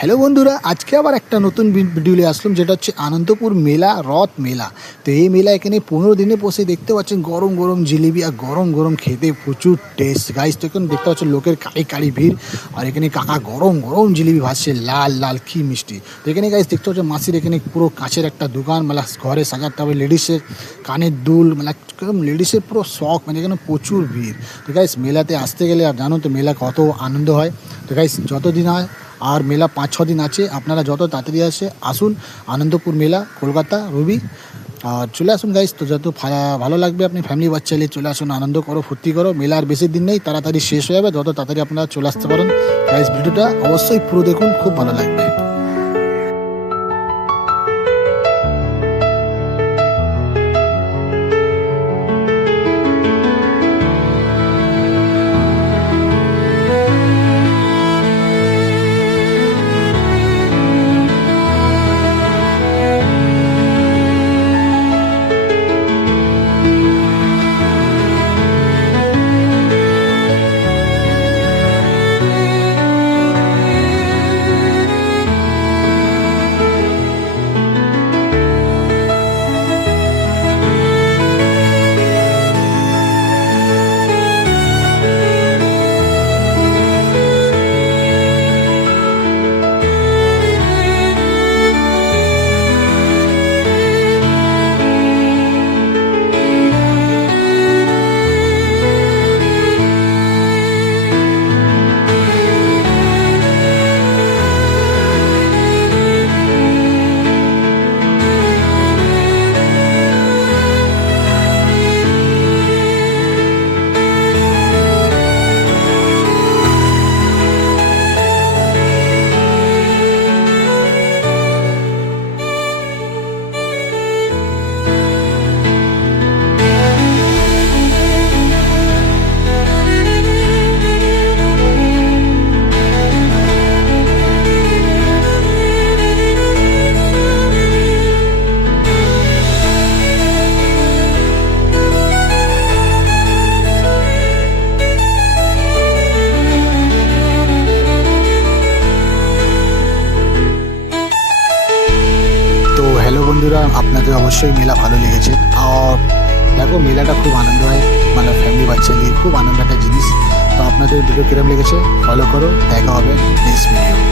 Hello বন্ধুরা, আজকে আবার একটা নতুন ভিডিও নিয়ে আসলাম, যেটা হচ্ছে আনন্দপুর মেলা, রথ মেলা। তো এই মেলা এখানে 15 দিনে বসে দেখতে পাচ্ছেন গরম গরম জিলিপি আর গরম গরম খেতে প্রচুর টেস্ট গাইস। তো এখানে দেখতে পাচ্ছেন লোকের কাড়ি কাড়ি ভিড়, আর এখানে কাকা গরম গরম জিলিপি ভাসছে, লাল লাল কি মিষ্টি। তো এখানে গাইস দেখতে পাচ্ছেন মাসির এখানে পুরো কাঁচের একটা দোকান, মানে ঘরে সাজাতে হবে লেডিসের কানের দুল, মানে লেডিসের পুরো শখ, মানে এখানে প্রচুর ভিড়। তো গাইস মেলাতে আসতে গেলে আর জানো তো মেলা কত আনন্দ হয়। তো গাইস যতদিন হয় আর মেলা 5-6 দিন আছে, আপনারা যত তাড়াতাড়ি আসুন আনন্দপুর মেলা, কলকাতা রবি। আর চলে আসুন গাইস, তো যত ভালো লাগবে, আপনি ফ্যামিলি বাচ্চা নিয়ে চলে আসুন, আনন্দ করো, ফুর্তি করো। মেলা আর বেশি দিন নেই, তাড়াতাড়ি শেষ হয়ে যাবে, যত তাড়াতাড়ি আপনারা চলে আসতে পারেন। গাইস ভিডিওটা অবশ্যই পুরো দেখুন, খুব ভালো লাগবে। তো হ্যালো বন্ধুরা, আপনাদের অবশ্যই মেলা ভালো লেগেছে। আর দেখো মেলাটা খুব আনন্দ হয়, মানে ফ্যামিলি বাচ্চা নিয়ে খুব আনন্দ একটা জিনিস। তো আপনাদের ভিডিও কিরম লেগেছে ফলো করো, দেখা হবে নেক্সট ভিডিও।